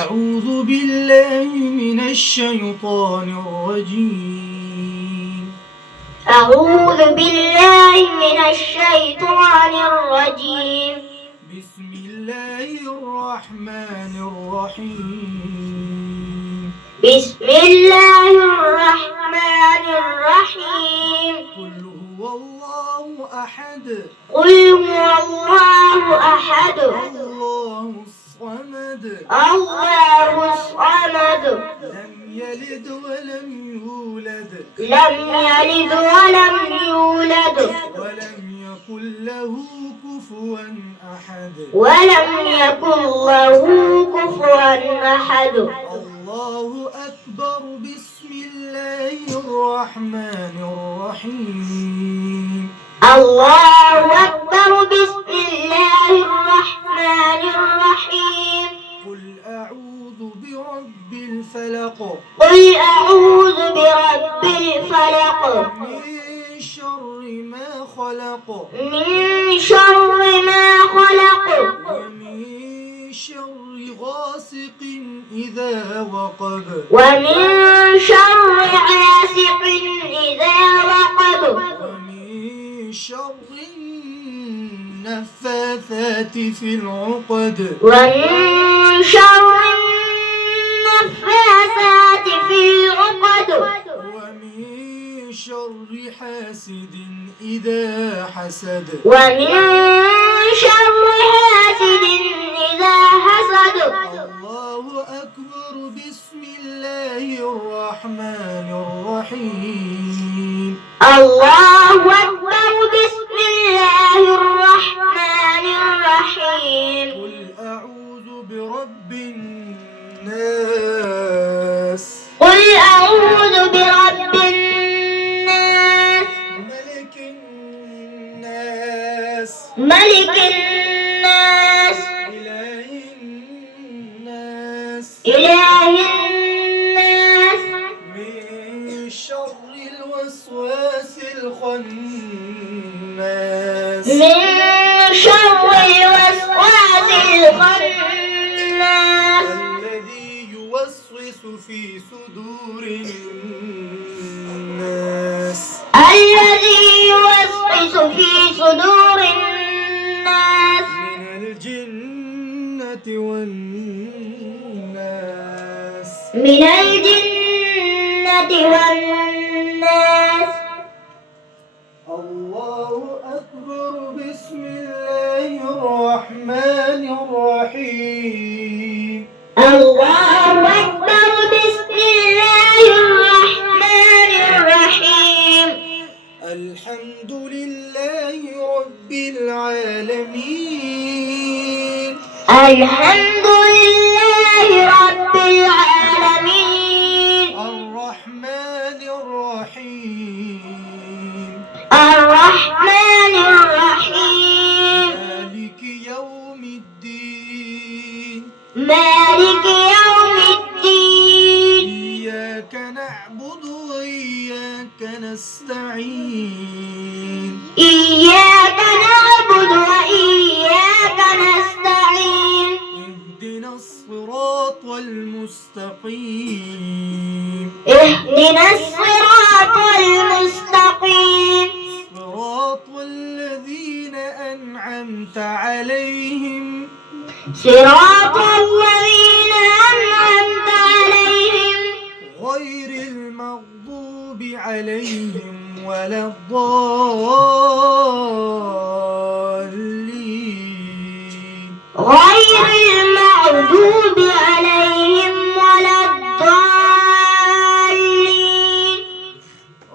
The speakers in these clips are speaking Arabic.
أعوذ بالله من الشيطان الرجيم. أعوذ بالله من الشيطان الرجيم. بسم الله الرحمن الرحيم. بسم الله الرحمن الرحيم. قل هو الله أحد. قل هو الله أحد. الله الصمد. الله الصمد. لم يلد ولم يولد. لم يلد ولم يولد. ولم يكن له كفوا أحد. ولم يكن له كفوا أحد. الله أكبر. بسم الله الرحمن الرحيم. الله أكبر. بسم الله الرحمن الرحيم. قل أعوذ برب الفلق. قل أعوذ برب الفلق. من شر ما خلق. من شر ما خلق. ومن شر غاسق إذا وقب. ومن شر غاسق إذا وقب. ومن شر النفاثات في العقد. ومن شر النفاثات في العقد. ومن شر حاسد إذا حسد. ومن شر حاسد إذا حسد. الله أكبر. بسم الله الرحمن الرحيم. الله أكبر. بسم الله الرحمن الرحيم. قل أعوذ برب الناس. قل أعوذ برب الناس. ملك الناس. ملك الناس. إله الناس. إله الناس. من شر الوسواس الخناس. من شر الوسواس الخناس. الذي يوسوس في صدور الناس. الذي يوسوس في صدور الناس. من الجنة والناس. من الجنة والناس. الله أكبر. بسم الله الرحمن الرحيم. الله أكبر. بسم الله الرحمن الرحيم. الحمد لله رب العالمين. الحمد لله رب العالمين. الرحمن الرحيم. الرحمن الرحيم. مالك يوم الدين. مالك يوم الدين. إياك نعبد وإياك نستعين. إياك نعبد وإياك نستعين. اهدنا الصراط المستقيم. اهدنا الصراط المستقيم. صراط الذين أنعمت عليهم. صراط الذين أنعمت عليهم. غير المغضوب عليهم ولا الضالين. غير المغضوب عليهم ولا الضالين.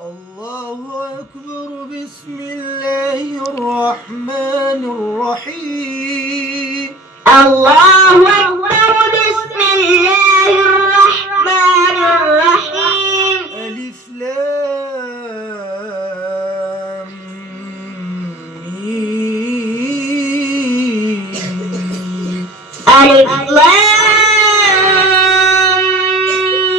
الله أكبر. بسم الله الرحمن الرحيم. الله أكبر. بسم الله الرحمن الرحيم. ألف لام ميم. ألف لام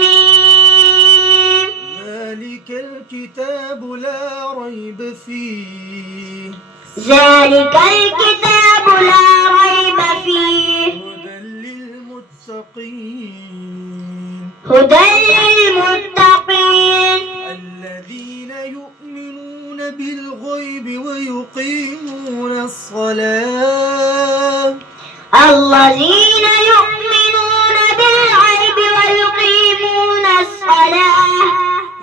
ميم. ذلك الكتاب لا ريب فيه. ذلك الكتاب لا ريب فيه. هدى للمتقين. للمتقين هدى للمتقين الذين يؤمنون بالغيب ويقيمون الصلاة الذين يؤمنون بالغيب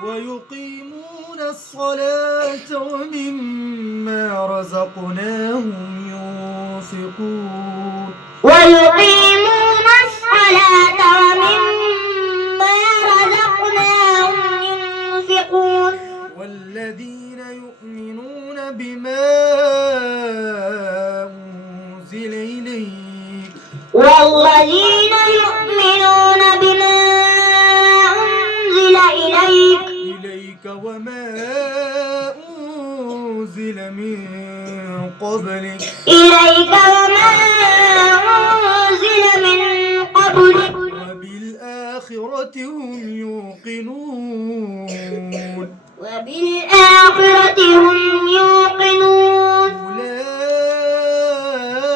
ويقيمون الصلاة ومما رزقناهم ينفقون ويقيمون الصلاة ومما رزقناهم ينفقون والذين يؤمنون بما أنزل إليك والذين يؤمنون بما أنزل إليك وما أنزل من قبلك وبالآخرة هم يوقنون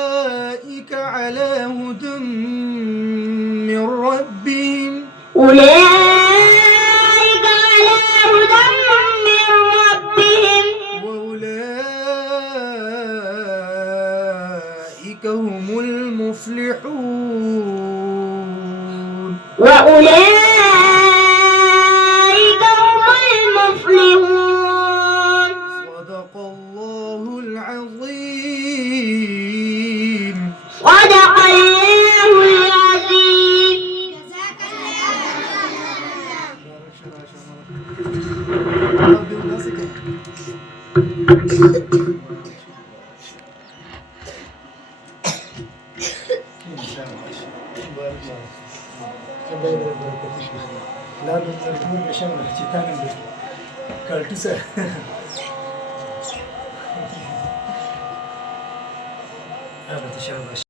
أولئك على هدى من ربهم وأولئك هم المفلحون صدق الله العظيم صدق الله العظيم. لا نقول عشان الختان كالتسا هذا تشابه